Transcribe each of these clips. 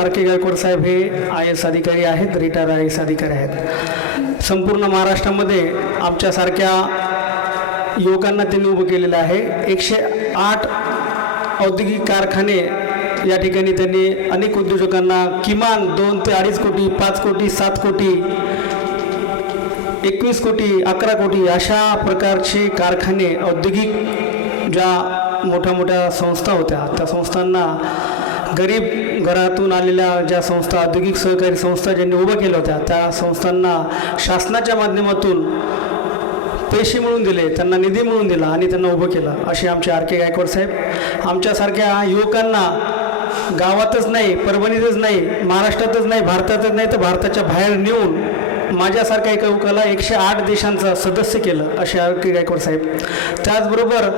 R K Gaikwad साहेब हे I S अधिकारी आहेत रिटायर आय एस अधिकारी आहेत. संपूर्ण महाराष्ट्रामध्ये आमच्यासारख्या युवकांना त्यांनी उभं केलेलं आहे. एकशे आठ औद्योगिक कारखाने या ठिकाणी त्यांनी अनेक उद्योजकांना किमान दोन ते अडीच कोटी पाच कोटी सात कोटी एकवीस कोटी अकरा कोटी अशा प्रकारचे कारखाने औद्योगिक ज्या मोठ्या मोठ्या संस्था होत्या त्या संस्थांना गरीब घरातून आलेल्या ज्या संस्था औद्योगिक सहकारी संस्था ज्यांनी उभं केल्या होत्या त्या संस्थांना शासनाच्या माध्यमातून पैसे मिळून दिले त्यांना निधी मिळवून दिला आणि त्यांना उभं केलं असे आमचे आर के गायकवाड साहेब. आमच्यासारख्या युवकांना गावातच नाही परभणीतच नाही महाराष्ट्रातच नाही भारतातच नाही तर भारताच्या बाहेर नेऊन माझ्यासारख्या एका युवकाला एकशे आठ देशांचा सदस्य केलं असे आर के गायकवाड साहेब. त्याचबरोबर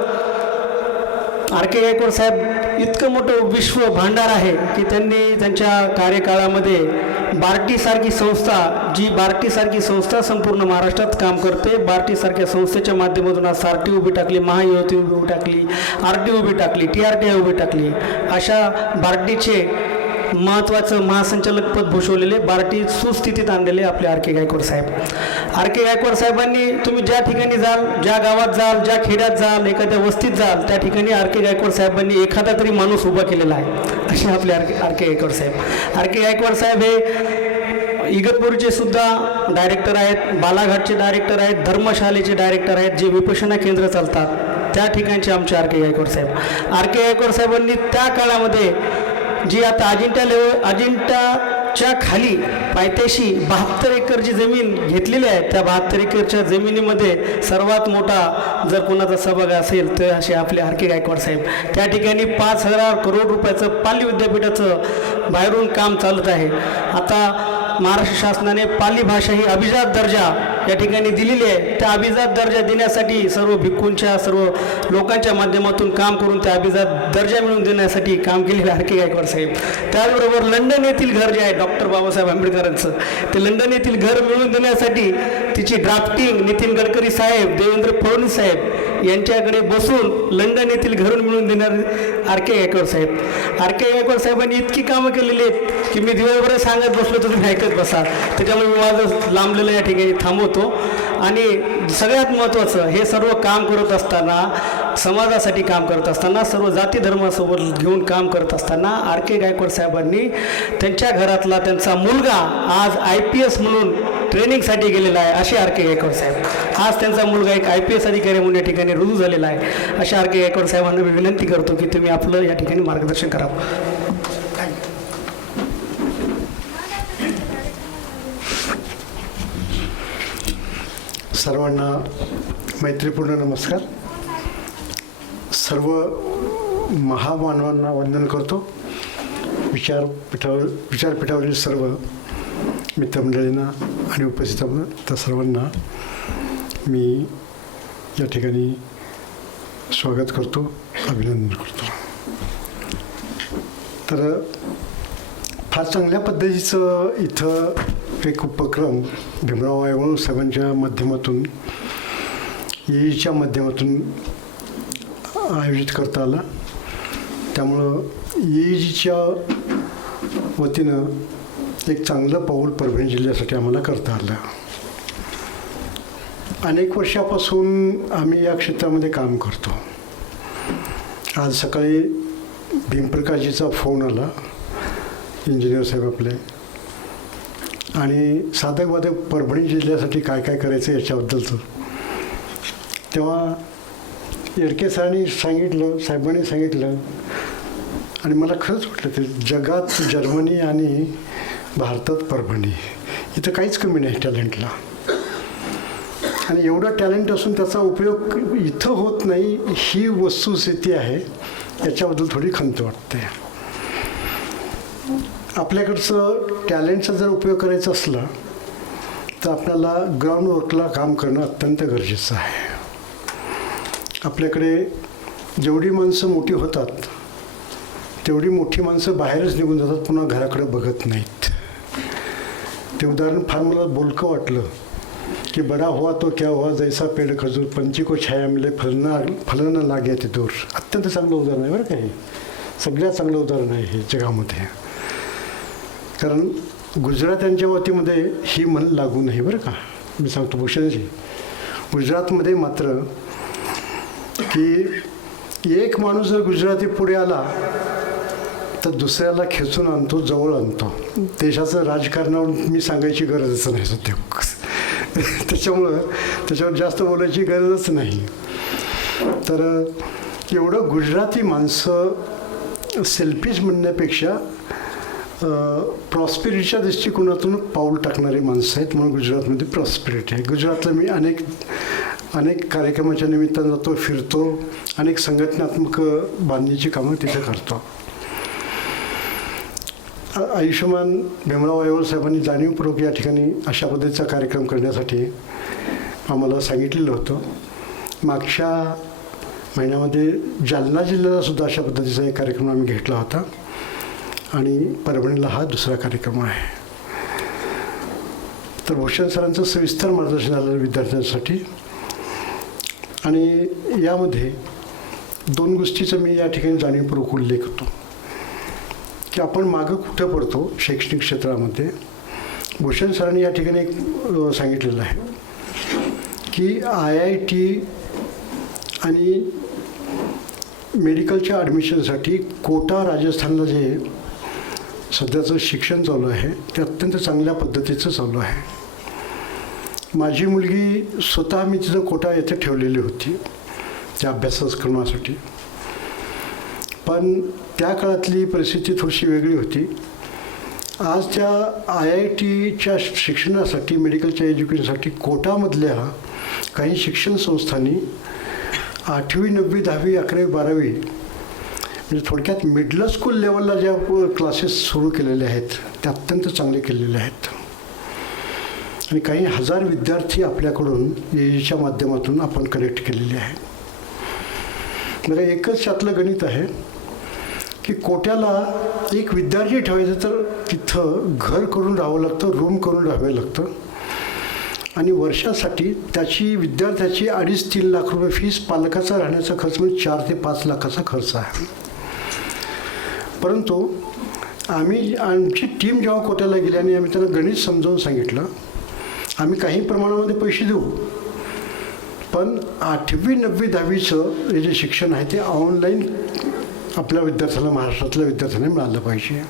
आर के गायकवाड साहेब इतकं मोठं विश्व भांडार आहे की त्यांनी त्यांच्या कार्यकाळामध्ये बार्टीसारखी संस्था जी बार्टीसारखी संस्था संपूर्ण महाराष्ट्रात काम करते बार्टीसारख्या संस्थेच्या माध्यमातून आज आर टी उभी टाकली महायुवती उभी टाकली आर टी उभी टाकली टी आर टी आय उभी टाकली अशा बार्टीचे महत्त्वाचं महासंचालक पद भूषवलेले बार्टी सुस्थितीत आणलेले आपले आर के गायकवाड साहेब. आर के गायकवाड साहेबांनी तुम्ही ज्या ठिकाणी जाल ज्या गावात जाल ज्या खेड्यात जाल एखाद्या वस्तीत जाल त्या ठिकाणी आर के गायकवाड साहेबांनी एखादा तरी माणूस उभा केलेला आहे. असे आपले R K R K Gaikwad साहेब. आर के गायकवाड साहेब हे इगतपूरचे सुद्धा डायरेक्टर आहेत बालाघाटचे डायरेक्टर आहेत धर्मशालेचे डायरेक्टर आहेत जे विपशना केंद्र चालतात. त्या ठिकाणचे आमचे आर के गायकवाड साहेब. आर के गायकवाड साहेबांनी त्या काळामध्ये जी आता अजिंठा लेव अजिंठाच्या खाली पायथ्याशी बहात्तर एकर जी जमीन घेतलेली आहे त्या बहात्तर एकरच्या जमिनीमध्ये सर्वात मोठा जर कोणाचा सहभाग असेल तर असे आपले हरके गायकवाड साहेब. त्या ठिकाणी पाच हजार करोड रुपयाचं पाली विद्यापीठाचं बाहेरून काम चालत आहे. आता महाराष्ट्र शासनाने पाली भाषा ही अभिजात दर्जा या ठिकाणी दिलेली आहे. त्या अभिजात दर्जा देण्यासाठी सर्व भिक्खूंच्या सर्व लोकांच्या माध्यमातून काम करून त्या अभिजात दर्जा मिळवून देण्यासाठी काम केलेले आर के गायकवाड साहेब. त्याचबरोबर लंडन येथील घर जे आहे डॉक्टर बाबासाहेब आंबेडकरांचं ते लंडन येथील घर मिळवून देण्यासाठी तिची ड्राफ्टिंग नितीन गडकरी साहेब देवेंद्र फडणवीस साहेब यांच्याकडे बसून लंडन येथील घरून मिळवून देणारे आर के गायकवाड साहेब. आर के गायकवाड साहेबांनी इतकी कामं केलेली आहेत की मी दिवसभर सांगत बसलो तर तुम्ही ऐकत बसा. त्याच्यामुळे मी माझं लांबलेलं या ठिकाणी थांबवतो. आणि सगळ्यात महत्त्वाचं हे सर्व काम करत असताना समाजासाठी काम करत असताना सर्व जाती धर्मासोबत घेऊन काम करत असताना आर के गायकवाड साहेबांनी त्यांच्या घरातला त्यांचा मुलगा आज आय पी एस म्हणून ट्रेनिंगसाठी गेलेला आहे असे आर के गायकवाड साहेब. आज त्यांचा मुलगा एक आय पी एस अधिकारी म्हणून या ठिकाणी रुजू झालेला आहे. अशा आर के गायकवाड साहेबांना मी विनंती करतो की तुम्ही आपलं या ठिकाणी मार्गदर्शन करावं सर्वांना मैत्रीपूर्ण नमस्कार. सर्व महामानवांना वंदन करतो. विचारपीठावर विचारपीठावरील सर्व मित्रमंडळींना आणि उपस्थित त्या सर्वांना मी या ठिकाणी स्वागत करतो अभिनंदन करतो. तर फार चांगल्या पद्धतीचं इथं एक उपक्रम भीमराव आयवळ साहेबांच्या माध्यमातून ईच्या माध्यमातून आयोजित करता आला. त्यामुळं ईजीच्या वतीनं एक चांगलं पाऊल परभणी जिल्ह्यासाठी आम्हाला करता आलं. अनेक वर्षापासून आम्ही या क्षेत्रामध्ये काम करतो. आज सकाळी भीमप्रकाशजीचा फोन आला इंजिनियर साहेब आपले. आणि साधक परभणी जिल्ह्यासाठी काय काय करायचं याच्याबद्दलचं तेव्हा येडके सरांनी सांगितलं साहेबांनी सांगितलं. आणि मला खरंच वाटलं ते जगात जर्मनी आणि भारतात परभणी. इथं काहीच कमी नाही टॅलेंटला. आणि एवढं टॅलेंट असून त्याचा उपयोग इथं होत नाही ही वस्तुस्थिती आहे याच्याबद्दल थोडी खंत वाटते. आपल्याकडचं टॅलेंटचा जर उपयोग करायचा असला तर आपल्याला ग्राउंडवर्कला काम करणं अत्यंत गरजेचं आहे. आपल्याकडे जेवढी माणसं मोठी होतात तेवढी मोठी माणसं बाहेरच निघून जातात पुन्हा घराकडे बघत नाहीत. ते उदाहरण फार मला बोलकं वाटलं. कि बड़ा हुआ तो क्या हुआ जैसा पेड़ खजूर पंचिको को छाया मिले फलना फलना लागे ते दूर. अत्यंत चांगलं उदाहरण आहे बरं का हे. सगळ्यात चांगलं उदाहरण आहे हे जगामध्ये. कारण गुजरात्यांच्या वतीमध्ये ही म्हण लागू नाही बरं का. मी सांगतो भूषणजी. गुजरातमध्ये मात्र की एक माणूस जर गुजराती पुढे आला तर दुसऱ्याला खेचून आणतो जवळ आणतो. देशाचं राजकारणावर मी सांगायची गरजच नाही सध्या. त्याच्यामुळं त्याच्यावर जास्त बोलायची गरजच नाही. तर एवढं गुजराती माणसं सेल्फिश म्हणण्यापेक्षा प्रॉस्पेरिटीच्या दृष्टिकोनातून पाऊल टाकणारी माणसं आहेत म्हणून गुजरातमध्ये प्रॉस्पेरिटी आहे. गुजरातला मी अनेक अनेक कार्यक्रमाच्या निमित्तानं जातो फिरतो अनेक संघटनात्मक बांधणीची कामं तिथे करतो. आयुष्यमान भीमराव आयोळ साहेबांनी जाणीवपूर्वक या ठिकाणी अशा पद्धतीचा कार्यक्रम करण्यासाठी आम्हाला सांगितलेलं होतं. मागच्या महिन्यामध्ये जालना जिल्ह्याला सुद्धा अशा पद्धतीचा एक कार्यक्रम आम्ही घेतला होता आणि परभणीला हा दुसरा कार्यक्रम आहे. तर भूषण सरांचं सविस्तर मार्गदर्शन झालेलं विद्यार्थ्यांसाठी आणि यामध्ये दोन गोष्टीचा मी या ठिकाणी जाणीवपूर्वक उल्लेख होतो की आपण मागं कुठं पडतो शैक्षणिक क्षेत्रामध्ये? भूषण सरांनी या ठिकाणी एक सांगितलेलं आहे की आय आय टी आणि मेडिकलच्या ॲडमिशनसाठी कोटा राजस्थानला जे सध्याचं शिक्षण चालू आहे ते अत्यंत चांगल्या पद्धतीचं चालू आहे. माझी मुलगी स्वतः मी तिचं कोटा येथे ठेवलेली होती त्या अभ्यासक्रमासाठी पण त्या काळातली परिस्थिती थोडीशी वेगळी होती. आजच्या आय आय टीच्या शिक्षणासाठी मेडिकलच्या एज्युकेशनसाठी कोटामधल्या काही शिक्षण संस्थांनी आठवी नववी दहावी अकरावी बारावी म्हणजे थोडक्यात मिडल स्कूल लेवलला ज्या क्लासेस सुरू केलेले आहेत ते अत्यंत चांगले केलेले आहेत. आणि काही हजार विद्यार्थी आपल्याकडून एजीच्या माध्यमातून आपण कनेक्ट केलेले आहे. बरं एकच त्यातलं गणित आहे. की कोट्याला एक विद्यार्थी ठेवायचं तर तिथं घर करून राहावं लागतं रूम करून राहावं लागतं. आणि वर्षासाठी त्याची विद्यार्थ्याची अडीच तीन लाख रुपये फीस पालकाचा राहण्याचा खर्च म्हणजे चार ते पाच लाखाचा खर्च आहे. परंतु आम्ही आमची टीम जेव्हा कोट्याला गेली आणि आम्ही त्यांना गणित समजावून सांगितलं आम्ही काही प्रमाणामध्ये पैसे देऊ. पण आठवी नववी दहावीचं हे जे शिक्षण आहे ते ऑनलाईन आपल्या विद्यार्थ्याला महाराष्ट्रातल्या विद्यार्थ्यांना मिळालं पाहिजे.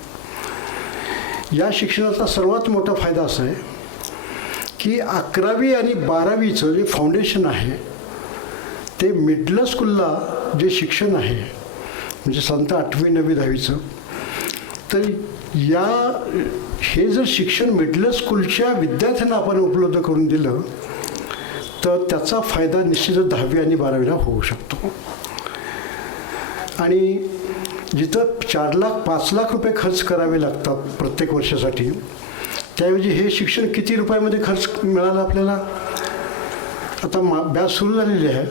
या शिक्षणाचा सर्वात मोठा फायदा असा आहे की अकरावी आणि बारावीचं जे फाउंडेशन आहे ते मिडल स्कूलला जे शिक्षण आहे म्हणजे संत आठवी नववी दहावीचं तर या हे जर शिक्षण मिडल स्कूलच्या विद्यार्थ्यांना आपण उपलब्ध करून दिलं तर त्याचा फायदा निश्चितच दहावी आणि बारावीला होऊ शकतो. आणि जिथं चार लाख पाच लाख रुपये खर्च करावे लागतात प्रत्येक वर्षासाठी त्याऐवजी हे शिक्षण किती रुपयामध्ये खर्च मिळालं आपल्याला? आता मा बॅच सुरू झालेली आहे.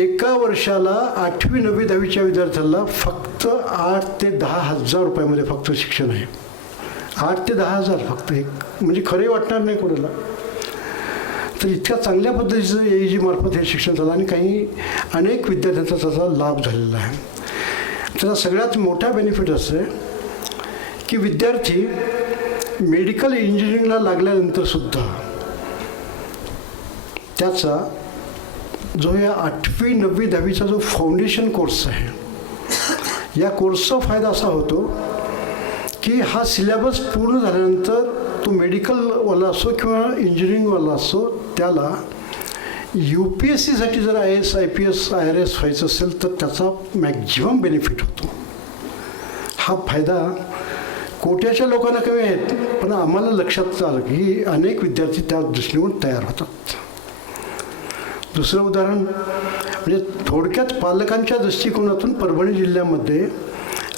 एका वर्षाला आठवी नववी दहावीच्या विद्यार्थ्याला फक्त आठ ते दहा हजार रुपयामध्ये फक्त शिक्षण आहे. आठ ते दहा हजार फक्त एक म्हणजे खरे वाटणार नाही कोणाला. तर इतक्या चांगल्या पद्धतीचं ए जी मार्फत हे शिक्षण झालं आणि काही अनेक विद्यार्थ्यांचा त्याचा लाभ झालेला आहे. त्याचा सगळ्यात मोठा बेनिफिट असं आहे की विद्यार्थी मेडिकल इंजिनिअरिंगला लागल्यानंतर सुद्धा त्याचा जो या आठवी नववी दहावीचा जो फाउंडेशन कोर्स आहे या कोर्सचा फायदा असा होतो की हा सिलेबस पूर्ण झाल्यानंतर तो मेडिकलवाला असो किंवा इंजिनिअरिंगवाला असो त्याला यू पी एस सीसाठी जर I S I P S I R S व्हायचं असेल तर त्याचा मॅक्झिमम बेनिफिट होतो. हा फायदा कोट्याच्या लोकांना कमी आहेत पण आम्हाला लक्षात आलं की अनेक विद्यार्थी त्या दृष्टीने तयार होतात. दुसरं उदाहरण म्हणजे थोडक्यात पालकांच्या दृष्टिकोनातून परभणी जिल्ह्यामध्ये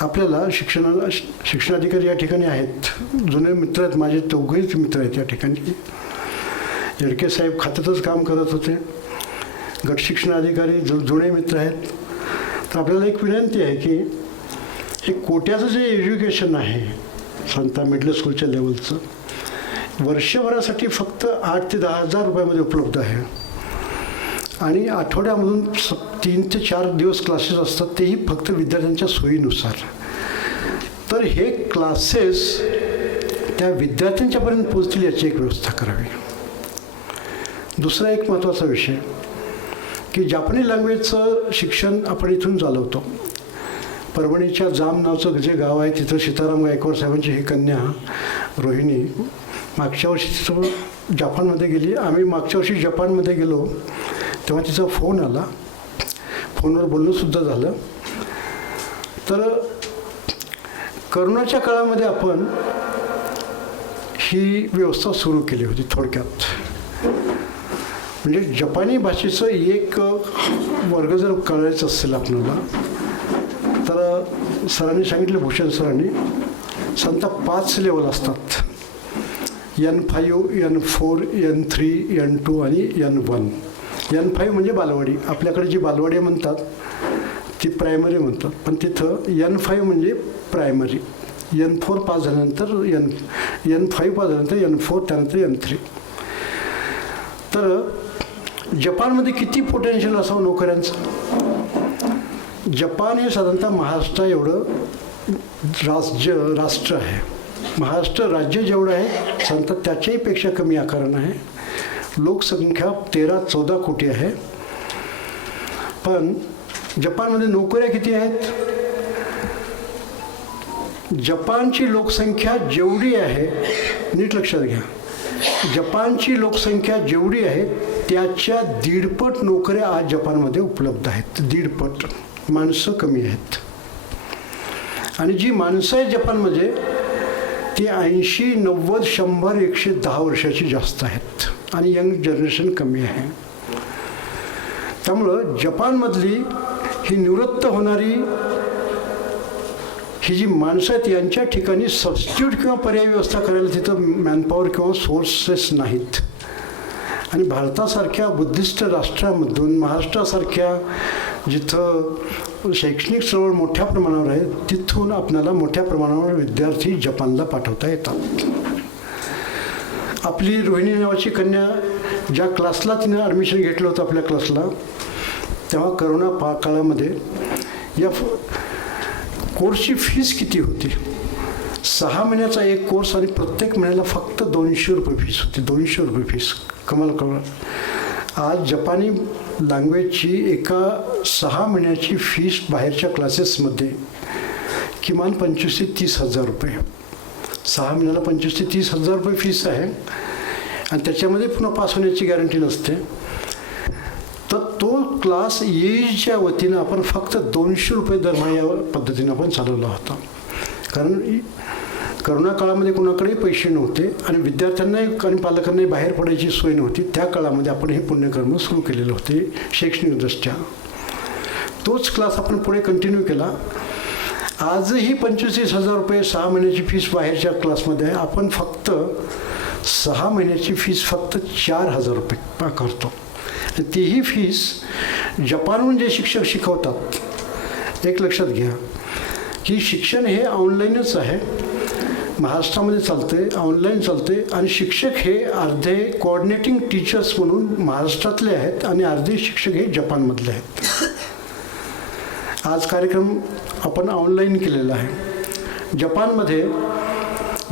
आपल्याला शिक्षणाला शिक्षणाधिकारी या ठिकाणी आहेत. जुने मित्र आहेत माझे चौघेच मित्र आहेत या ठिकाणी. येडके साहेब खात्यातच काम करत होते. गट शिक्षणाधिकारी जु जुने मित्र आहेत. तर आपल्याला एक विनंती आहे की हे कोट्याचं जे एज्युकेशन आहे संता मिडल स्कूलच्या लेवलचं वर्षभरासाठी फक्त आठ ते दहा हजार रुपयामध्ये उपलब्ध आहे. आणि आठवड्यामधून स तीन ते चार दिवस क्लासेस असतात तेही फक्त विद्यार्थ्यांच्या सोयीनुसार. तर हे क्लासेस त्या विद्यार्थ्यांच्यापर्यंत पोचतील याची एक व्यवस्था करावी. दुसरा एक महत्त्वाचा विषय की जापनी लँग्वेजचं शिक्षण आपण इथून चालवतो. परभणीच्या जाम नावचं जे गाव आहे तिथं सीताराम गायकवाड साहेबांची ही कन्या रोहिणी मागच्या वर्षी तिथं जपानमध्ये गेली. आम्ही मागच्या वर्षी जपानमध्ये गेलो. तेव्हा तिचा फोन आला. फोनवर बोलणंसुद्धा झालं. तर करोनाच्या काळामध्ये आपण ही व्यवस्था सुरू केली होती थोडक्यात. म्हणजे जपानी भाषेचं एक वर्ग जर कळायचं असेल आपल्याला तर सरांनी सांगितलं भूषण सरांनी संत पाच लेवल असतात. N five N four N three N two आणि एन वन एन फाईव्ह म्हणजे बालवाडी. आपल्याकडे जी बालवाडी म्हणतात ती प्रायमरी म्हणतात. पण तिथं एन फाईव्ह म्हणजे प्रायमरी एन फोर पास झाल्यानंतर एन एन फाईव्ह पास झाल्यानंतर एन फोर त्यानंतर एन थ्री तर जपानमध्ये किती पोटेन्शियल असावं नोकऱ्यांचं? जपान हे साधारणतः महाराष्ट्र एवढं राज्य राष्ट्र आहे. महाराष्ट्र राज्य जेवढं आहे साधारणतः त्याच्याही पेक्षा कमी आकारण आहे. लोकसंख्या तेरा चौदा कोटी आहे. पण जपानमध्ये नोकऱ्या किती आहेत? जपानची लोकसंख्या जेवढी आहे नीट लक्षात घ्या. जपानची लोकसंख्या जेवढी आहे त्याच्या दीडपट नोकऱ्या आज जपानमध्ये उपलब्ध आहेत. दीडपट. माणसं कमी आहेत. आणि जी माणसं आहेत जपानमध्ये ती ऐंशी नव्वद शंभर एकशे दहा वर्षाची जास्त आहेत. आणि यंग जनरेशन कमी आहे. त्यामुळं जपानमधली ही निवृत्त होणारी ही जी माणसं आहेत यांच्या ठिकाणी सबस्टिट्यूट किंवा पर्यायी व्यवस्था करायला तिथं मॅनपॉवर किंवा सोर्सेस नाहीत. आणि भारतासारख्या बुद्धिस्ट राष्ट्रामधून महाराष्ट्रासारख्या जिथं शैक्षणिक चळवळ मोठ्या प्रमाणावर आहे तिथून आपल्याला मोठ्या प्रमाणावर विद्यार्थी जपानला पाठवता येतात. आपली रोहिणी नावाची कन्या ज्या क्लासला तिनं ॲडमिशन घेतलं होतं आपल्या क्लासला तेव्हा करोना पा काळामध्ये या फ- कोर्सची फीस किती होती? सहा महिन्याचा एक कोर्स आणि प्रत्येक महिन्याला फक्त दोनशे रुपये फीस होती. दोनशे रुपये फीस कमाल कमाल. आज जपानी लँग्वेजची एका सहा महिन्याची फीस बाहेरच्या क्लासेसमध्ये किमान पंचवीस ते तीस हजार रुपये. सहा महिन्याला पंचवीस ते तीस हजार रुपये फीस आहे. आणि त्याच्यामध्ये पुन्हा पास होण्याची गॅरंटी नसते. तर तो क्लास येईच्या वतीनं आपण फक्त दोनशे रुपये दरमहा या पद्धतीनं आपण चालवला होता. कारण करोना काळामध्ये कोणाकडेही पैसे नव्हते आणि विद्यार्थ्यांनाही आणि पालकांनाही बाहेर पडायची सोय नव्हती. त्या काळामध्ये आपण हे पुण्यकर्म सुरू केलेलं होते शैक्षणिकदृष्ट्या तोच क्लास आपण पुढे कंटिन्यू केला. आजही पंचवीस हजार रुपये सहा महिन्याची फीस बाहेरच्या क्लासमध्ये आहे. आपण फक्त सहा महिन्याची फीस फक्त चार हजार रुपये पा- करतो तीही फीस जपानहून जे शिक्षक शिकवतात एक लक्षात घ्या की शिक्षण हे ऑनलाईनच आहे. महाराष्ट्रामध्ये चालते ऑनलाईन चालते आणि शिक्षक हे अर्धे कोऑर्डिनेटिंग टीचर्स म्हणून महाराष्ट्रातले आहेत आणि अर्धे शिक्षक हे जपानमधले आहेत. आज कार्यक्रम आपण ऑनलाईन केलेला आहे. जपानमध्ये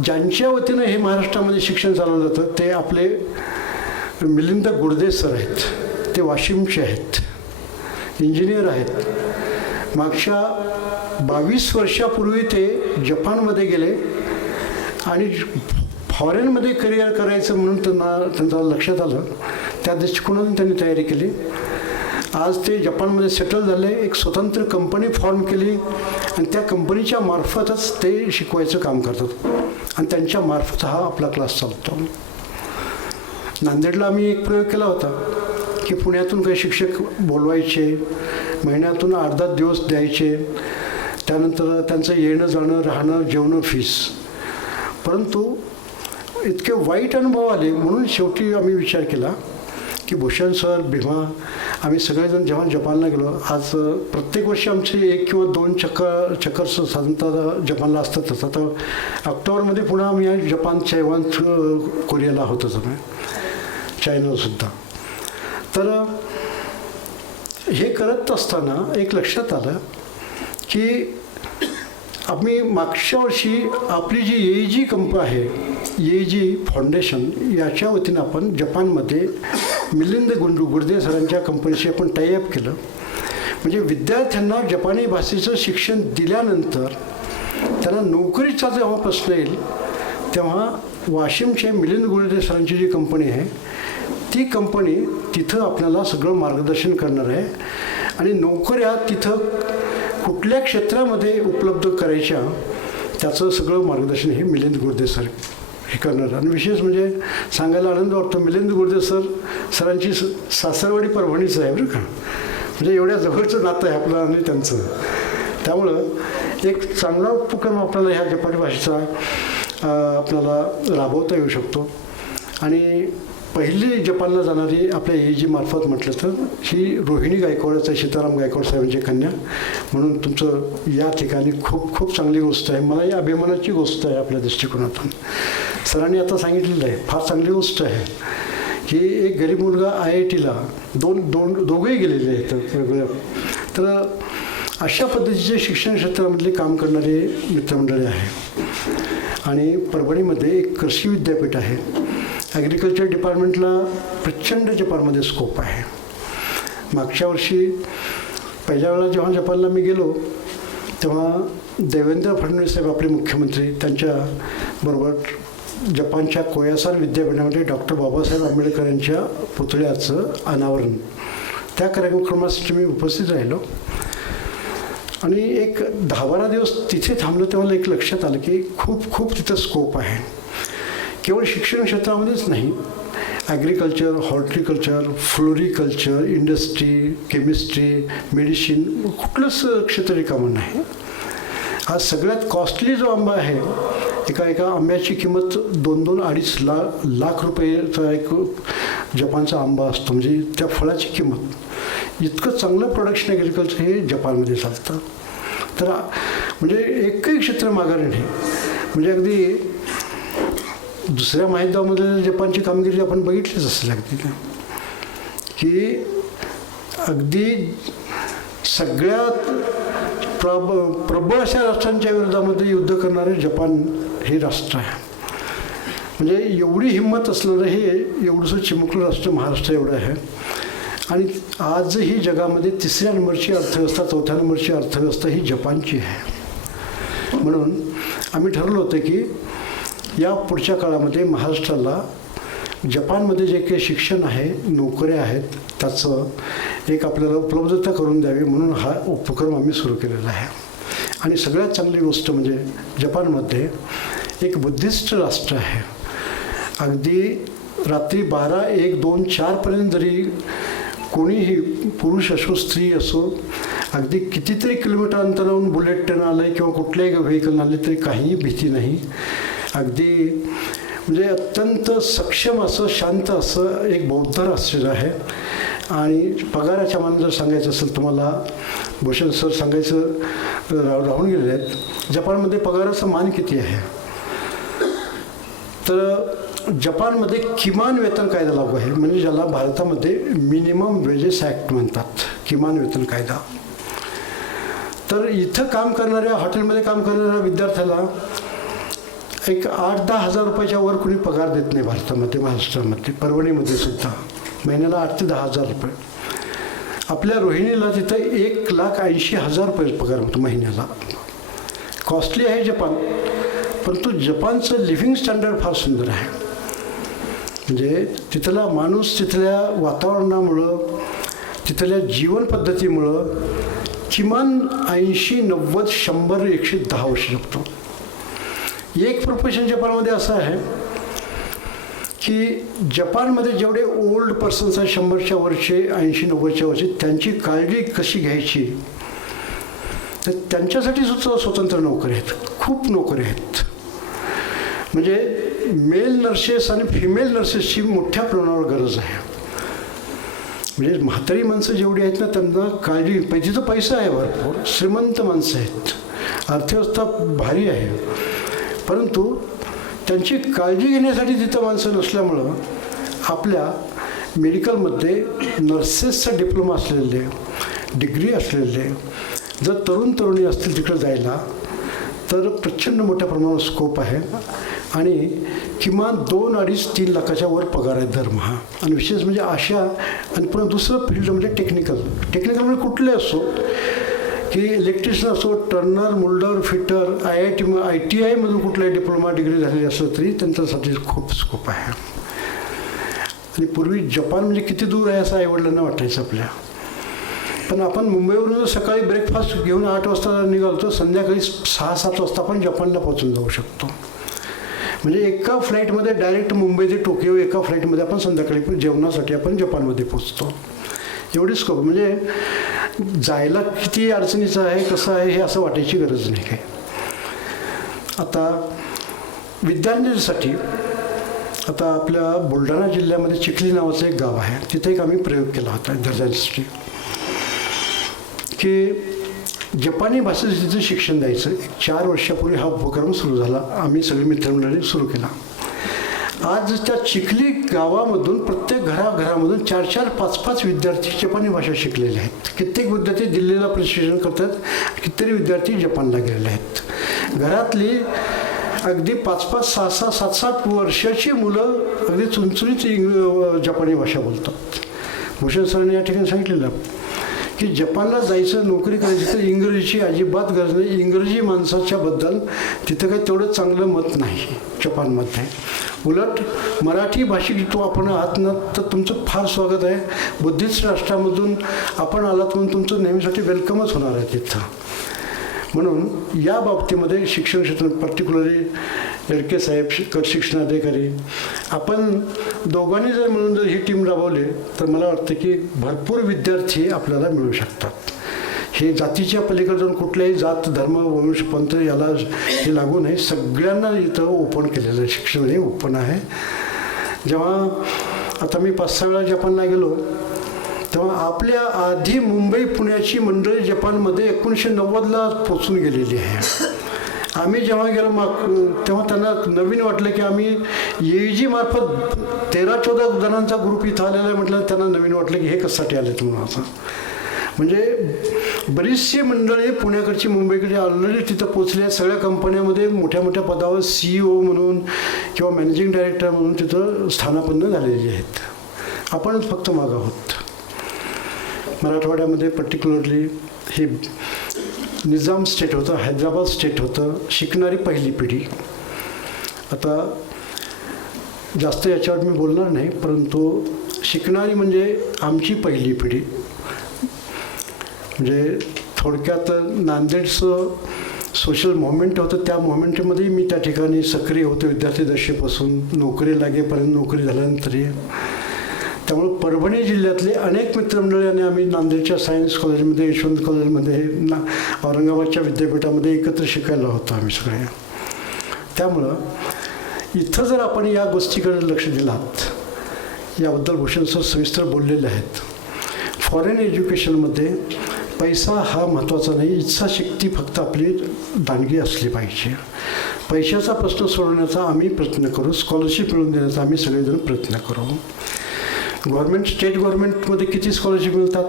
ज्यांच्या वतीनं हे महाराष्ट्रामध्ये शिक्षण चालवलं जातं ते आपले मिलिंद गुडदे सर आहेत. ते वाशिमचे आहेत. इंजिनियर आहेत. मागच्या बावीस वर्षापूर्वी ते जपानमध्ये गेले आणि फॉरेनमध्ये करिअर करायचं म्हणून त्यांना त्यांचा लक्षात आलं. त्या दृष्टिकोनातून त्यांनी तयारी केली. आज ते जपानमध्ये सेटल झाले एक स्वतंत्र कंपनी फॉर्म केली आणि त्या कंपनीच्या मार्फतच ते शिकवायचं काम करतात. आणि त्यांच्या मार्फत हा आपला क्लास चालतो. नांदेडला आम्ही एक प्रयोग केला होता की पुण्यातून काही शिक्षक बोलवायचे महिन्यातून अर्धा दिवस द्यायचे त्यानंतर त्यांचं येणं जाणं राहणं जेवणं फीस परंतु इतके वाईट अनुभव आले म्हणून शेवटी आम्ही विचार केला की भूषण सर भीमा आम्ही सगळेजण जेव्हा जपानला गेलो आज प्रत्येक वर्षी आमचे एक किंवा दोन चक्कर चक्कर साधारणतः जपानला असतातच आता ऑक्टोबरमध्ये पुन्हा आम्ही जपान चैवान कोरियाला होतोच आम्ही चायनासुद्धा तर हे करत असताना एक लक्षात आलं की आम्ही मागच्या वर्षी आपली जी ए जी कंप आहे ए जी फाउंडेशन याच्या वतीनं आपण जपानमध्ये मिलिंद गुंडू गुडदे सरांच्या कंपनीशी आपण टायअप केलं. म्हणजे विद्यार्थ्यांना जपानी भाषेचं शिक्षण दिल्यानंतर त्यांना नोकरीचा जेव्हा प्रश्न येईल तेव्हा वाशिमचे मिलिंद गुळदे सरांची जी कंपनी आहे ती कंपनी तिथं आपल्याला सगळं मार्गदर्शन करणार आहे. आणि नोकऱ्या तिथं कुठल्या क्षेत्रामध्ये उपलब्ध करायच्या त्याचं सगळं मार्गदर्शन हे मिलिंद गुळदे सर हे करणार. आणि विशेष म्हणजे सांगायला आनंद वाटतो. मिलिंद गुरुदेव सर सरांची स- सासरवाडी परभणीचं आहे बरं का? म्हणजे एवढ्या जवळचं नातं आहे आपलं आणि त्यांचं. त्यामुळं एक चांगला उपक्रम आपल्याला ह्या जपानी भाषेचा आपल्याला राबवता येऊ शकतो. आणि पहिली जपानला जाणारी आपल्या ए जी मार्फत म्हटलं तर ही रोहिणी गायकवाडच आहे सीताराम गायकवाड साहेबांची कन्या. म्हणून तुमचं या ठिकाणी खूप खूप चांगली गोष्ट आहे. मला ही अभिमानाची गोष्ट आहे आपल्या दृष्टिकोनातून. सरांनी आता सांगितलेलं आहे फार चांगली गोष्ट आहे. की एक गरीब मुलगा आय आय टीला दोन दोन दोघंही गेलेले आहेत वेगवेगळ्या. तर अशा पद्धतीचे शिक्षण क्षेत्रामधले काम करणारे मित्रमंडळी आहे आणि परभणीमध्ये एक कृषी विद्यापीठ आहे. ॲग्रिकल्चर डिपार्टमेंटला प्रचंड जपानमध्ये स्कोप आहे. मागच्या वर्षी पहिल्या वेळा जेव्हा जपानला मी गेलो तेव्हा देवेंद्र फडणवीस साहेब आपले मुख्यमंत्री त्यांच्या बरोबर जपानच्या कोयासान विद्यापीठामध्ये डॉक्टर बाबासाहेब आंबेडकर यांच्या पुतळ्याचं अनावरण. त्या कार्यक्रमासाठी मी उपस्थित राहिलो. आणि एक दहा बारा दिवस तिथे थांबलो तेव्हा एक लक्षात आलं की खूप खूप तिथं स्कोप आहे. केवळ शिक्षण क्षेत्रामध्येच नाही. Agriculture horticulture floriculture industry chemistry medicine कुठलंच क्षेत्र रिकामं नाही. हा सगळ्यात कॉस्टली जो आंबा आहे एका एका आंब्याची किंमत दोन दोन अडीच ला लाख रुपयेचा एक जपानचा आंबा असतो. म्हणजे त्या फळाची किंमत. इतकं चांगलं प्रोडक्शन ॲग्रिकल्चर हे जपानमध्ये चालतं. तर म्हणजे एकही क्षेत्र माघारी नाही. म्हणजे अगदी दुसऱ्या महायुद्धामध्ये जपानची कामगिरी आपण बघितलीच असेल अगदी. की अगदी सगळ्यात प्रब प्रबळ अशा राष्ट्रांच्या विरोधामध्ये युद्ध करणारे जपान हे राष्ट्र आहे. म्हणजे एवढी हिंमत असणारं हे एवढंसं चिमुकलं राष्ट्र महाराष्ट्र एवढं आहे. आणि आजही जगामध्ये तिसऱ्या नंबरची अर्थव्यवस्था चौथ्या नंबरची अर्थव्यवस्था ही जपानची आहे. म्हणून आम्ही ठरवलं होतं की या पुढच्या काळामध्ये महाराष्ट्राला जपानमध्ये जे काही शिक्षण आहे नोकऱ्या आहेत त्याचं एक आपल्याला उपलब्धता करून द्यावी म्हणून हा उपक्रम आम्ही सुरू केलेला आहे. आणि सगळ्यात चांगली गोष्ट म्हणजे जपानमध्ये एक बुद्धिस्ट राष्ट्र आहे. अगदी रात्री बारा एक दोन चारपर्यंत जरी कोणीही पुरुष असो स्त्री असो अगदी कितीतरी किलोमीटर अंतरावरून बुलेट ट्रेन आलं किंवा कुठल्याही व्हेकल आले तरी काहीही भीती नाही. अगदी म्हणजे अत्यंत सक्षम असं शांत असं एक बौद्ध राष्ट्र आहे. आणि पगाराच्या मानानं जर सांगायचं असेल तुम्हाला भूषण सर सांगायचं राह राहून गेलेले आहेत जपानमध्ये पगाराचं मान किती आहे? तर जपानमध्ये किमान वेतन कायदा लागू आहे म्हणजे ज्याला भारतामध्ये मिनिमम वेजेस ॲक्ट म्हणतात किमान वेतन कायदा. तर इथं काम करणाऱ्या हॉटेलमध्ये काम करणाऱ्या विद्यार्थ्याला एक आठ दहा हजार रुपयाच्या वर कुणी पगार देत नाही भारतामध्ये महाराष्ट्रामध्ये परभणीमध्ये सुद्धा. महिन्याला आठ ते दहा हजार रुपये. आपल्या रोहिणीला तिथं एक लाख ऐंशी हजार रुपये पगार होतो महिन्याला. कॉस्टली आहे जपान परंतु जपानचं लिव्हिंग स्टँडर्ड फार सुंदर आहे. म्हणजे तिथला माणूस तिथल्या वातावरणामुळं तिथल्या जीवन पद्धतीमुळं किमान ऐंशी नव्वद शंभर एकशे दहा वर्ष जगतो. एक प्रोफेशन जपानमध्ये असं आहे की जपानमध्ये जेवढे ओल्ड पर्सन्स आहेत शंभरच्या वरचे ऐंशी नव्वदच्या वरचे त्यांची काळजी कशी घ्यायची? तर त्यांच्यासाठी सुद्धा स्वतंत्र नोकरी आहेत. खूप नोकरी आहेत. म्हणजे मेल नर्सेस आणि फिमेल नर्सेसची मोठ्या प्रमाणावर गरज आहे. म्हणजे म्हातारी माणसं जेवढी आहेत ना त्यांना काळजी पै- तिथं पैसा आहे भरपूर श्रीमंत माणसं आहेत. अर्थव्यवस्था भारी आहे. परंतु त्यांची काळजी घेण्यासाठी तिथं माणसं नसल्यामुळं आपल्या मेडिकलमध्ये नर्सेसचा डिप्लोमा असलेले डिग्री असलेले जर तरुण तरुणी असतील तिकडं जायला तर प्रचंड मोठ्या प्रमाणावर स्कोप आहे आणि किमान दोन अडीच तीन लाखाच्या वर पगार आहे दरमहा. आणि विशेष म्हणजे अशा आणि पुन्हा दुसरं फील्ड म्हणजे टेक्निकल टेक्निकल म्हणजे कुठले असो की इलेक्ट्रिशियन असो turner moulder fitter I I T I T आयमधून कुठलाही डिप्लोमा डिग्री झालेली असलं तरी त्यांच्यासाठी खूप स्कोप आहे. आणि पूर्वी जपान म्हणजे किती दूर आहे असं आईवडिलांना वाटायचं आपल्या. पण आपण मुंबईवरून जर सकाळी ब्रेकफास्ट घेऊन आठ वाजता निघालो तर संध्याकाळी सहा सात वाजता आपण जपानला पोहोचून जाऊ शकतो. म्हणजे एका फ्लाईटमध्ये डायरेक्ट मुंबई ते टोकियो एका फ्लाईटमध्ये आपण संध्याकाळी जेवणासाठी आपण जपानमध्ये पोचतो एवढी स्कोप म्हणजे जायला किती अडचणीचं आहे कसं आहे हे असं वाटायची गरज नाही काय आता विद्यार्थ्यांसाठी आता आपल्या बुलढाणा जिल्ह्यामध्ये चिखली नावाचं एक गाव आहे. तिथे एक आम्ही प्रयोग केला होता विद्यार्थ्यांसाठी. की जपानी भाषेचं तिथं शिक्षण द्यायचं. चार वर्षापूर्वी हा उपक्रम सुरू झाला. आम्ही सगळे मित्रमंडळी सुरू केला. आज त्या चिखली गावामधून प्रत्येक घराघरामधून चार चार पाच पाच विद्यार्थी जपानी भाषा शिकलेले आहेत. कित्येक विद्यार्थी दिल्लीला प्रशिक्षण करतात कितीतरी विद्यार्थी जपानला गेलेले आहेत. घरातली अगदी पाच पाच सहा सहा सात सात वर्षाची मुलं अगदी चुणचुणीत इंग्ल जपानी भाषा बोलतात. भूषण सरांनी या ठिकाणी सांगितलेलं की जपानला जायचं नोकरी करायची तर इंग्रजीची अजिबात गरज नाही. इंग्रजी माणसाच्याबद्दल तिथं काही तेवढं चांगलं मत नाही जपानमध्ये. उलट मराठी भाषिक तो आपण आहात ना तर तुमचं फार स्वागत आहे. बुद्धिस्ट राष्ट्रामधून आपण आलात म्हणून तुमचं नेहमीसाठी वेलकमच होणार आहे तिथं. म्हणून या बाबतीमध्ये शिक्षण क्षेत्र पर्टिक्युलरली एडके साहेब शिक्षण शिक्षणाधिकारी आपण दोघांनी जर म्हणून जर ही टीम राबवली तर मला वाटतं की भरपूर विद्यार्थी आपल्याला मिळू शकतात. हे जातीच्या पलीकडे जाऊन कुठल्याही जात धर्म वंश पंथ याला हे लागू नाही सगळ्यांना इथं ओपन केलेलं आहे. शिक्षण हे ओपन आहे. जेव्हा आता मी पाच सहा वेळा जपानला गेलो तेव्हा आपल्या आधी मुंबई पुण्याची मंडळी जपानमध्ये एकोणीसशे नव्वदला पोचून गेलेली आहे. आम्ही जेव्हा गेलो माग तेव्हा त्यांना नवीन वाटलं की आम्ही ए मार्फत तेरा चौदा जणांचा ग्रुप इथं आलेला आहे म्हटलं त्यांना नवीन वाटलं की हे कशासाठी आले म्हणून असं म्हणजे बरीचशी मंडळी पुण्याकडची मुंबईकडे ऑलरेडी तिथं पोचले आहेत. सगळ्या कंपन्यामध्ये मोठ्या मोठ्या पदावर सी ओ म्हणून किंवा मॅनेजिंग डायरेक्टर म्हणून तिथं स्थानापन्न झालेली आहेत. आपणच फक्त माग आहोत. मराठवाड्यामध्ये पर्टिक्युलरली हे निजाम स्टेट होतं हैदराबाद स्टेट होतं शिकणारी पहिली पिढी. आता जास्त याच्यावर मी बोलणार नाही परंतु शिकणारी म्हणजे आमची पहिली पिढी. म्हणजे थोडक्यात नांदेडचं सोशल मुवमेंट होतं. त्या मुवमेंटमध्ये मी त्या ठिकाणी सक्रिय होतो. विद्यार्थी दशेपासून नोकरी लागेपर्यंत नोकरी झाल्यानंतरही. त्यामुळे परभणी जिल्ह्यातले अनेक मित्रमंडळी आणि आम्ही नांदेडच्या सायन्स कॉलेजमध्ये यशवंत कॉलेजमध्ये ना औरंगाबादच्या विद्यापीठामध्ये एकत्र शिकायला होतो आम्ही सगळे. त्यामुळं इथं जर आपण या गोष्टीकडे लक्ष दिलात याबद्दल भूषण सर सविस्तर बोललेले आहेत. फॉरेन एज्युकेशनमध्ये पैसा हा महत्त्वाचा नाही इच्छाशक्ती फक्त आपली दानगी असली पाहिजे. पैशाचा प्रश्न सोडवण्याचा आम्ही प्रयत्न करू स्कॉलरशिप मिळवून देण्याचा आम्ही सगळेजण प्रयत्न करू. गव्हर्मेंट स्टेट गव्हर्मेंटमध्ये किती स्कॉलरशिप मिळतात?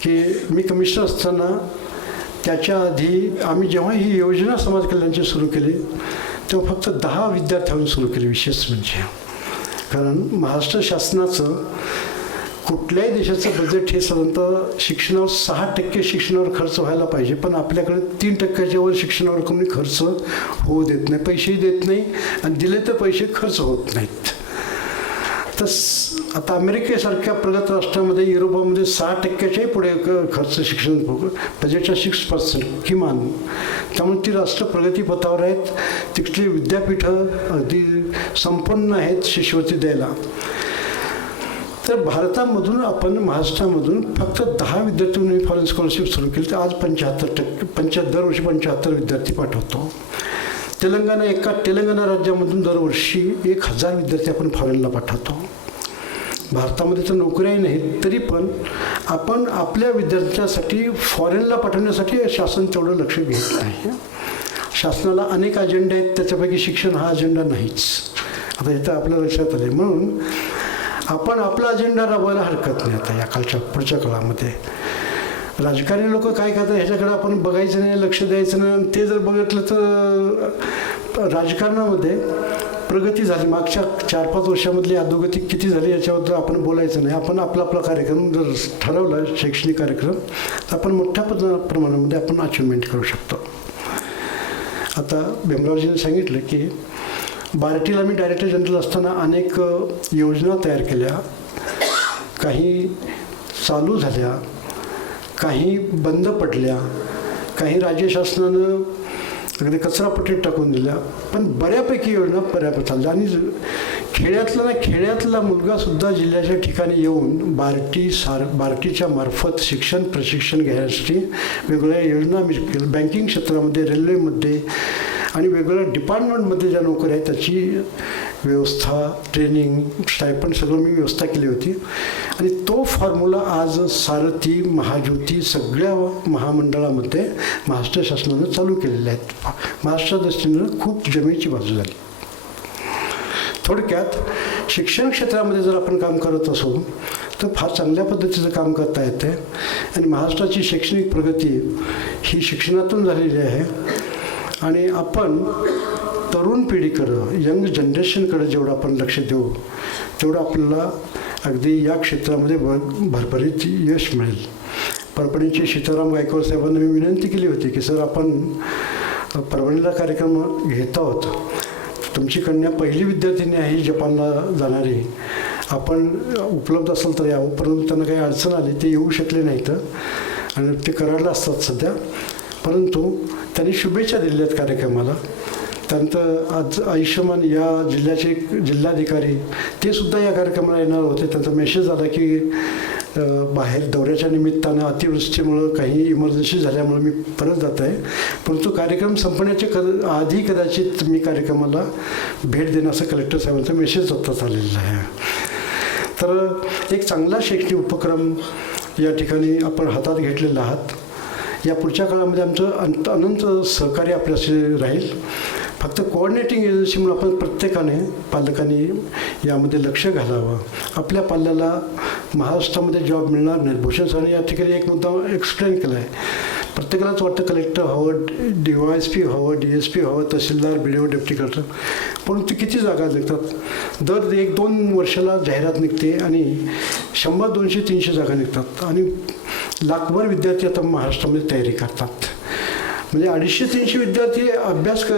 की मी कमिशनर असताना त्याच्या आधी आम्ही जेव्हा ही योजना समाज कल्याणची सुरू केली तेव्हा फक्त दहा विद्यार्थ्यांनी सुरू केली विशेष म्हणजे. कारण महाराष्ट्र शासनाचं कुठल्याही देशाचं बजेट हे साधारणतः शिक्षणावर सहा टक्के शिक्षणावर खर्च व्हायला पाहिजे पण आपल्याकडे तीन टक्क्याच्या वर शिक्षणावर कमी खर्च होऊ देत नाही पैसेही देत नाही आणि दिले तर पैसे खर्च होत नाहीत. तस आता अमेरिकेसारख्या प्रगत राष्ट्रामध्ये युरोपामध्ये सहा टक्क्याच्याही पुढे खर्च शिक्षण बजेटच्या सिक्स पर्सेंट किमान. त्यामुळे ती राष्ट्र प्रगतीपथावर आहेत. तिथली विद्यापीठं अगदी संपन्न आहेत शिष्यवृत्ती द्यायला. तर भारतामधून आपण महाराष्ट्रामधून फक्त दहा विद्यार्थ्यांनी फॉरेन स्कॉलरशिप सुरू केली. तर आज पंच्याहत्तर टक्के पंच्या दरवर्षी पंच्याहत्तर विद्यार्थी पाठवतो. तेलंगणा एका तेलंगणा राज्यामधून दरवर्षी एक हजार विद्यार्थी आपण फॉरेनला पाठवतो. भारतामध्ये तर नोकऱ्याही नाहीत तरी पण आपण आपल्या विद्यार्थ्यासाठी फॉरेनला पाठवण्यासाठी शासन तेवढं लक्ष घेत नाही. शासनाला अनेक अजेंडे आहेत त्याच्यापैकी शिक्षण हा अजेंडा नाहीच. आता इथं आपल्या लक्षात आले म्हणून आपण आपला अजेंडा राबवायला हरकत नाही आता या कालच्या पुढच्या काळामध्ये. राजकारणी लोक काय करतात ह्याच्याकडे आपण बघायचं नाही लक्ष द्यायचं नाही. आणि ते जर बघितलं तर राजकारणामध्ये प्रगती झाली. मागच्या चार पाच वर्षामधली अधोगती किती झाली याच्याबद्दल आपण बोलायचं नाही. आपण आपला आपला कार्यक्रम जर ठरवला शैक्षणिक कार्यक्रम तर आपण मोठ्या प्रमाणा- प्रमाणामध्ये आपण अचिव्हमेंट करू शकतो. आता भीमरावजीने सांगितलं की बार्टीला मी डायरेक्टर जनरल असताना अनेक योजना तयार केल्या. काही चालू झाल्या काही बंद पडल्या काही राज्य शासनानं अगदी कचरापट्टीत टाकून दिल्या. पण बऱ्यापैकी योजना बऱ्यापैकी चालल्या. आणि खेड्यातला ना खेड्यातला मुलगासुद्धा जिल्ह्याच्या ठिकाणी येऊन बार्टी सार बार्टीच्या मार्फत शिक्षण प्रशिक्षण घेण्यासाठी वेगवेगळ्या योजना मी बँकिंग क्षेत्रामध्ये रेल्वेमध्ये आणि वेगवेगळ्या डिपार्टमेंटमध्ये ज्या नोकऱ्या आहेत त्याची व्यवस्था ट्रेनिंग स्टायपंड सगळं मी व्यवस्था केली होती. आणि तो फॉर्म्युला आज सारथी महाज्योती सगळ्या महामंडळामध्ये महाराष्ट्र शासनानं चालू केलेले आहेत. महाराष्ट्र दृष्टीनं खूप जमेची बाजू झाली. थोडक्यात शिक्षण क्षेत्रामध्ये जर आपण काम करत असू तर फार चांगल्या पद्धतीचं काम करता येते. आणि महाराष्ट्राची शैक्षणिक प्रगती ही शिक्षणातून झालेली आहे. आणि आपण तरुण पिढीकडं यंग जनरेशनकडं जेवढं आपण लक्ष देऊ तेवढं आपल्याला अगदी या क्षेत्रामध्ये भर भरभरीत यश मिळेल. परभणीचे सीताराम गायकवाड साहेबांना मी विनंती केली होती की सर आपण परभणीला कार्यक्रम घेत आहोत. तुमची कन्या पहिली विद्यार्थिनी आहे जपानला जाणारी. आपण उपलब्ध असेल तर यावं परंतु त्यांना काही अडचण आली ते येऊ शकले नाहीत. आणि ते कराडला असतात सध्या. परंतु त्यांनी शुभेच्छा दिल्या आहेत कार्यक्रमाला. त्यानंतर आज आयुष्यमान या जिल्ह्याचे जिल्हाधिकारी ते सुद्धा या कार्यक्रमाला येणार होते. त्यांचा मेसेज आला की बाहेर दौऱ्याच्या निमित्तानं अतिवृष्टीमुळं काही इमर्जन्सी झाल्यामुळे मी परत जात आहे. परंतु कार्यक्रम संपण्याच्या कद आधी कदाचित मी कार्यक्रमाला भेट देणं असं कलेक्टर साहेबांचा मेसेज आत्ताच आलेला आहे. तर एक चांगला शैक्षणिक उपक्रम या ठिकाणी आपण हातात घेतलेला आहात. या पुढच्या काळामध्ये आमचं अंत अनंत सहकार्य आपल्याशी राहील. फक्त कोऑर्डिनेटिंग एजन्सीमुळे आपण प्रत्येकाने पालकांनी यामध्ये लक्ष घालावं. आपल्या पाल्याला महाराष्ट्रामध्ये जॉब मिळणार नाही भूषण सरांनी या ठिकाणी एक मुद्दा एक्सप्लेन केला आहे प्रत्येकालाच वाटतं कलेक्टर हवं डी वाय एस पी हवं डी एस पी हवं तहसीलदार B D O deputy collector परंतु किती जागा निघतात दर एक दोन वर्षाला जाहिरात निघते आणि शंभर दोनशे तीनशे जागा निघतात. आणि लाखभर विद्यार्थी आता महाराष्ट्रामध्ये तयारी करतात. म्हणजे अडीचशे तीनशे विद्यार्थी अभ्यास क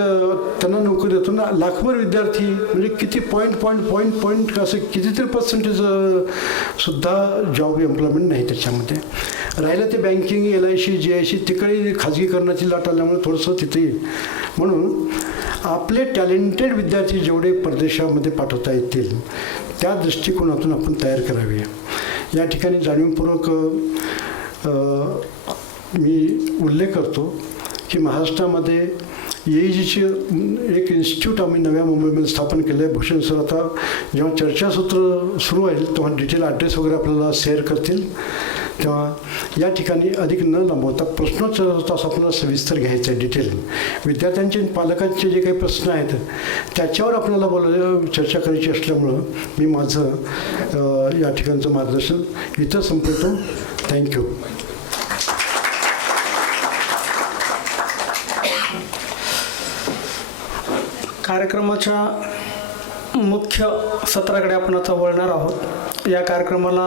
त्यांना नोकरी देतो ना लाखभर विद्यार्थी म्हणजे किती पॉईंट पॉईंट पॉईंट पॉईंट असं कितीतरी पर्सेंटेज सुद्धा जॉब एम्प्लॉयमेंट नाही त्याच्यामध्ये. राहिलं ते banking L I C G I C तिकडे खाजगीकरणाची लाट आल्यामुळे थोडंसं तिथे येईल. म्हणून आपले टॅलेंटेड विद्यार्थी जेवढे परदेशामध्ये पाठवता येतील त्या दृष्टिकोनातून आपण तयार करावी. या ठिकाणी जाणीवपूर्वक मी उल्लेख करतो की महाराष्ट्रामध्ये ए एक इन्स्टिट्यूट आम्ही नव्या मुंबईमध्ये स्थापन केलं आहे भूषण सर आता जेव्हा चर्चासूत्र सुरू होईल तेव्हा डिटेल ॲड्रेस वगैरे आपल्याला शेअर करतील. तेव्हा या ठिकाणी अधिक न लांबवता प्रश्नोत्तराचा तास आपल्याला सविस्तर घ्यायचं आहे डिटेल विद्यार्थ्यांचे पालकांचे जे काही प्रश्न आहेत त्याच्यावर आपल्याला बोलायला चर्चा करायची असल्यामुळं मी माझं या ठिकाणचं मार्गदर्शन इथं संपवतो. थँक्यू कार्यक्रमाच्या मुख्य सत्राकडे आपण आता वळणार आहोत. या कार्यक्रमाला